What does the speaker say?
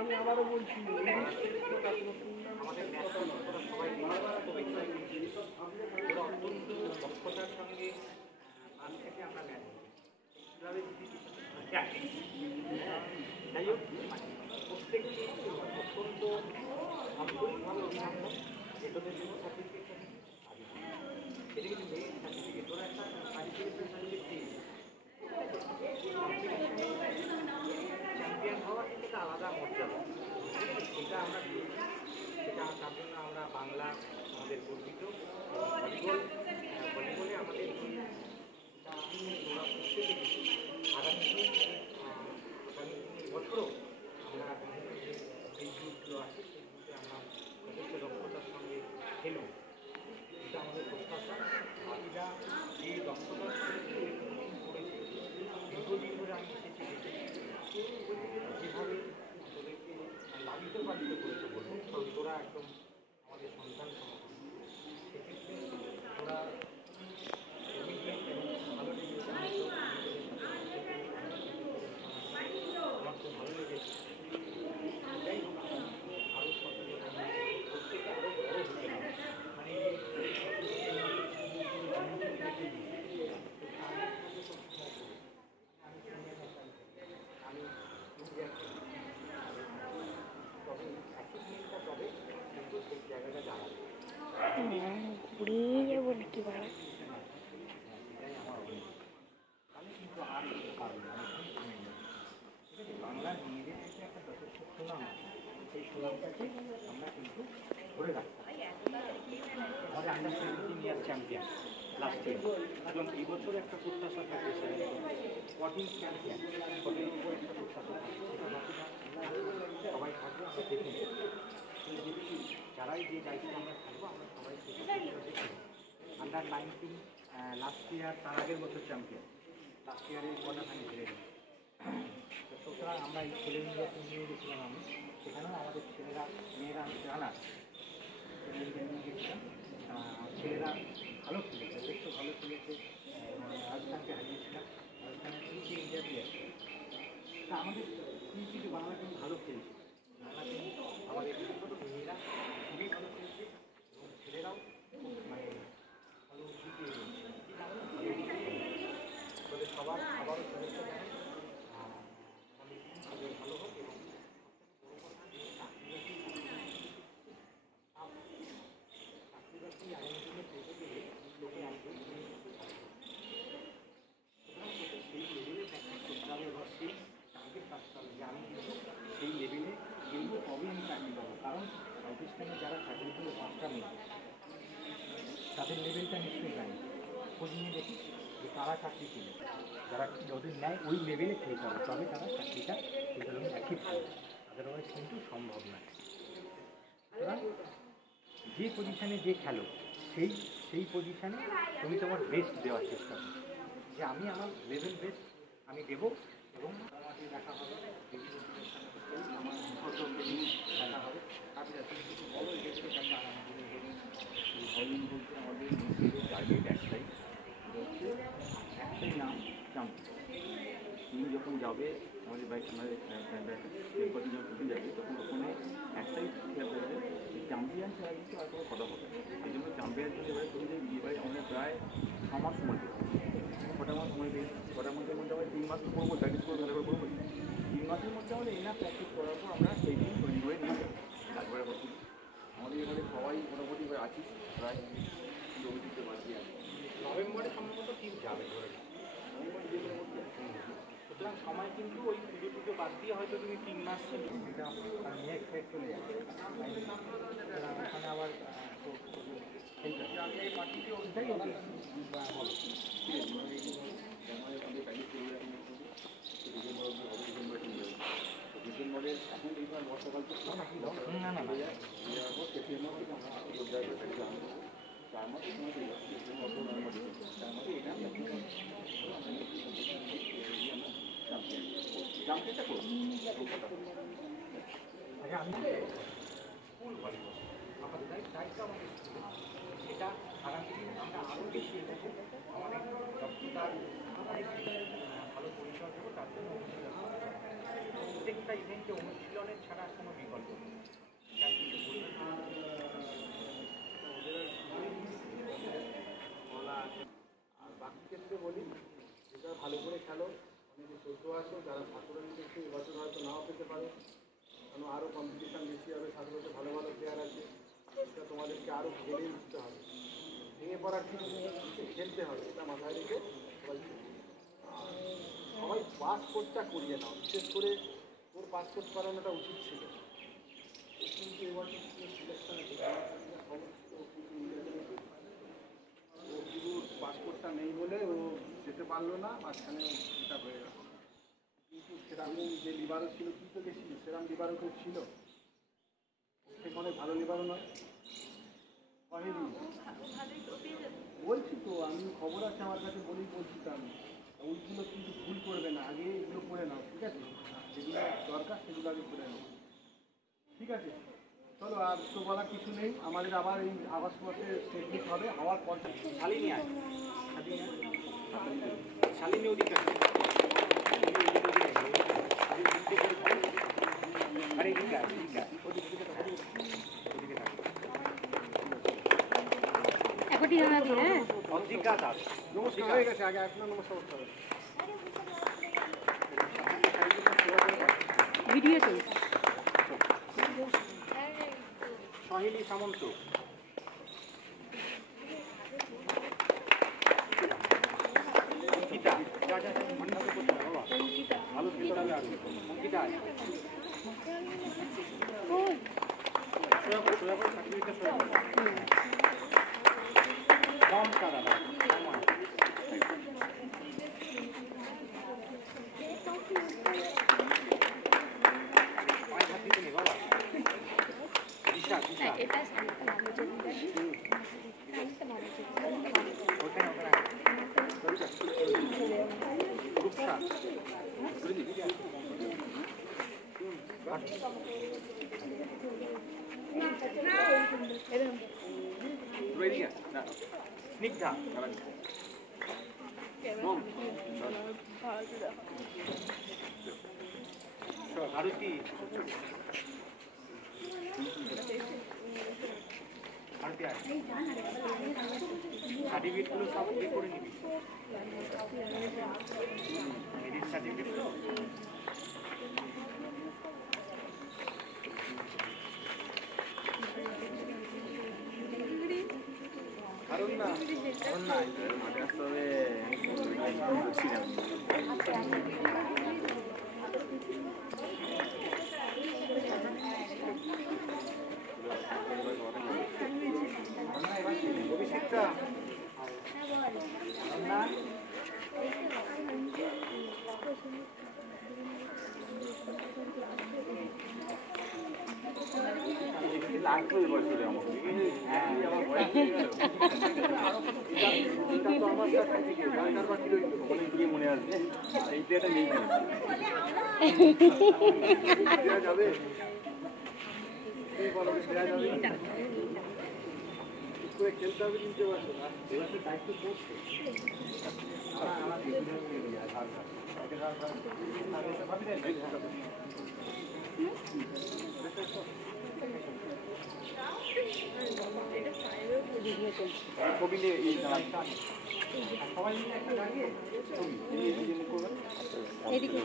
আমি আবারও বলছি আমাদের সবাই অত্যন্ত দক্ষতার সঙ্গে আজ থেকে আমরা ম্যাচ যাই হোক প্রত্যেকটি অত্যন্ত আন্তরিকভাবে অভিনন্দন এটাদের জন্য সার্টিফিকেট এটা কিন্তু মেইন সার্টিফিকেট ওরা একটা সার্টিফিকেট চ্যাম্পিয়ন হওয়া কিন্তু একটা আলাদা মর্যাদা সেটা আমরা পেয়েছি সেটা তার জন্য আমরা বাংলা আমাদের গর্বিত ভলিবলে আমাদের আগামী বছরও আমরা বিভিন্ন যে গ্রুপগুলো আছে সেগুলোতে আমরা যথেষ্ট দক্ষতার সঙ্গে খেলব এটা আমাদের প্রত্যাশা বাকিরা যে দক্ষতার সঙ্গে করেছে দীর্ঘদিন ধরে আমি এসেছি যেভাবে তোদেরকে লালিত পালিত করেছে বলবো কারণ তোরা একদম আমাদের সন্তান সেক্ষেত্রে তোরা ভালো লেগেছে আমার খুব ভালো লেগেছে যাই হোক আরও প্রত্যেকে আরও বড় হতে হবে মানে ঘুরিয়ে যাবো নাকি ভাড়া বাংলার মেয়েদের থেকে একটা যথেষ্ট সুনাম সেই সুনামটাকে আমরা কিন্তু ধরে রাখতাম আমাদের আন্ডার 17 ইয়ার চ্যাম্পিয়ন লাস্ট ইয়ার এবং এই বছর একটা প্রত্যাশা থাকে 14 চ্যাম্পিয়ন 14 উপর একটা প্রত্যাশা থাকে সবাই থাকবে আমরা দেখে যারাই যে দায়িত্বে আমরা থাকবো আমরা সবাই আন্ডার 19 লাস্ট ইয়ার তার আগের বছর চ্যাম্পিয়ন লাস্ট ইয়ারে কোয়ার্টার ফাইনাল হেরে গেছে সুতরাং আমরা এই ছেলে মেয়েদেরকে নিয়ে গেছিলাম আমি সেখানেও আমাদের ছেলেরা মেয়েরা জানা নিয়ে গেছিলাম ছেলেরা ভালো খেলেছে যথেষ্ট ভালো খেলেছে রাজস্থানকে হারিয়েছিলাম রাজস্থানের তিনটে ইন্ডিয়া প্লেয়ার তা আমাদের কিন্তু বাংলা টিম ভালো খেলছে বাংলা টিম আমাদের মেয়েরা খুবই ভালো খেলছে এবং ছেলেরাও মানে ভালো জিতিয়ে রয়েছে সবার আবারও শুভেচ্ছা জানাই ভালো হোক এবং চাকরি বাকরি আগামী দিনে পেতে গেলে লোকে আসবে সেই লেভেলে প্র্যাকটিস করতে হবে এবং সেই টার্গেট রাখতে হবে যে আমি কিন্তু সেই লেভেলে কিন্তু তবেই আমি চাকরি পাবো কারণ সাউথ ইস্টার্নে যারা চাকরি করে 5টা মেয়ে তাদের লেভেলটা নিশ্চয়ই নাই খোঁজ নিয়ে দেখি যে তারা চাকরি পেলে যারা যতদিন নেয় ওই লেভেলে খেলতে হবে তবে তারা চাকরিটা সেগুলো অ্যাচিভ করবে আদারওয়াইজ কিন্তু সম্ভব নয় সুতরাং যে পজিশানে যে খেলো সেই পজিশানে তুমি তোমার বেস্ট দেওয়ার চেষ্টা করো যে আমি আমার লেভেল বেস্ট আমি দেবো এবং আমাকে দেখা হবে আমার দেখা হবে তারপরে কিছু বড় এগেছে দেখা আমাদের ভলিউম বলতে আমাদের টার্গেট একটাই একটাই নাম চ্যাম্পিয়ন তুমি যখন যাবে আমাদের বাইক আমাদের রেলপথে যখন উঠে যাবে তখন ওখানে একটাই খেয়াল রাখবে যে চ্যাম্পিয়ন ছাড়া কিন্তু আর কোনো কথা হবে এই জন্য চ্যাম্পিয়ন জন্য এবারে তুমি যে এবারে আমাদের প্রায় 6 মাস সময় পেয়েছি কটা মাস সময় পেয়েছি কটার মধ্যে আমরা 3 মাস করবো প্র্যাকটিস করে ভালো করে করবো 3 মাসের মধ্যে আমাদের এনাফ প্র্যাকটিস করার পর আমরা সেই দিন তৈরি করে নিয়ে যাবো তারপরে আমাদের এখানে সবাই মোটামুটি আছি প্রায় অভিযুক্ত বাকি আছে নভেম্বরে সম্ভবত টিম যাবে সুতরাং সময় কিন্তু ওই পুজো টুজো বাদ দিয়ে হয়তো তুমি 3 মাস নেক্সট সাইড চলে যাবে ওখানে আবার আমি এই পার্টিতে ওইটাই ওকে বলো ডিসেম্বরের এখন এই বর্ষাকাল তো না না তার মধ্যে চ্যাম্পিয়নটা করবো আচ্ছা আমি স্কুল ভলিবল আমাদের দায়িত্ব আমাদের সেটা আগামী দিন আমরা আরও বেশি এটাকে আমাদের দক্ষতার ভালো পরিচয় দেবো তার জন্য প্রত্যেকটা ইভেন্টে অনুশীলনের ছাড়া খেলতে পারো, কারণ আরও কম্পিটিশান বেশি হবে, সাথে সাথে ভালো ভালো প্লেয়ার আছে, এটা তোমাদেরকে আরও খেলে উঠতে হবে, ভেঙে পড়ার কিছু নেই, খেলতে হবে, এটা মাথায় রেখে সবাই আর সবাই পাসপোর্টটা করিয়ে নাও, বিশেষ করে ওর পাসপোর্ট করানোটা উচিত ছিল, কিন্তু এবছর সিলেকশন আছে ও শুধু পাসপোর্টটা নেই বলে ও যেতে পারলো না, মাঝখানে এটা হয়ে গেল। কিন্তু সেরকম যে লিবারও ছিল, তুই তো গেছিলি, সেরকম লিবারও কেউ ছিল, সেখানে অনেক ভালো লিবারও নয়, বলছি তো আমি, খবর আছে আমার কাছে, বলছি তো আমি, ওইগুলো কিন্তু ভুল করবে না, আগে এগুলো করে নাও, ঠিক আছে, যেগুলো দরকার সেগুলো আগে করে নাও, ঠিক আছে। চলো, আর তো বলার কিছু নেই, আমাদের আবার এই আবাসপত্রে টেকনিক হবে, হওয়ার পর শালিনী আয়, শালিনী ওদিকে আরে এদিকে আয়, একটি জানা দিয়ে হ্যাঁ অধিকা দাস নমস্কার হয়ে গেছে, আগে আপনার নমস্কার করতে হবে। ভিডিও চলছে। সহেলি সামন্ত, অঙ্কিতা, যা যা ভান্ডার করতে হবে বাবা, ভালো খেলতে হবে আগে, অঙ্কিতা সার্টিফিকেটটা কম টাকা দাও, পায়ে হাত দিতে নেই বাবা, দিশা দিশা এটা শান্ত ভালো চলছে, শান্ত ভালো চলছে। ওখানে ওখানে রূপসা রেডিয়া না স্নিগ্ধা ভারতী সার্টিফিকেটগুলো সব ইয়ে করে নিবি, মেরিট সার্টিফিকেট কারণ না মাঠে আসতে হবে, অভিষেকটা লাগবে বছরে আমাকে, আমার বয়স হয়ে গেল, এটা তো আমার গিয়ে মনে আসবে এই প্লেয়ারটা নেই দেওয়া যাবে, বলো দেওয়া যাবে, ঠিক করে খেলতে হবে, কিনতে পারছো না, এবার তো দায়িত্ব করছে ছবি নিয়ে সবাই মিলে একটা দাঁড়িয়ে ছবি এদিকে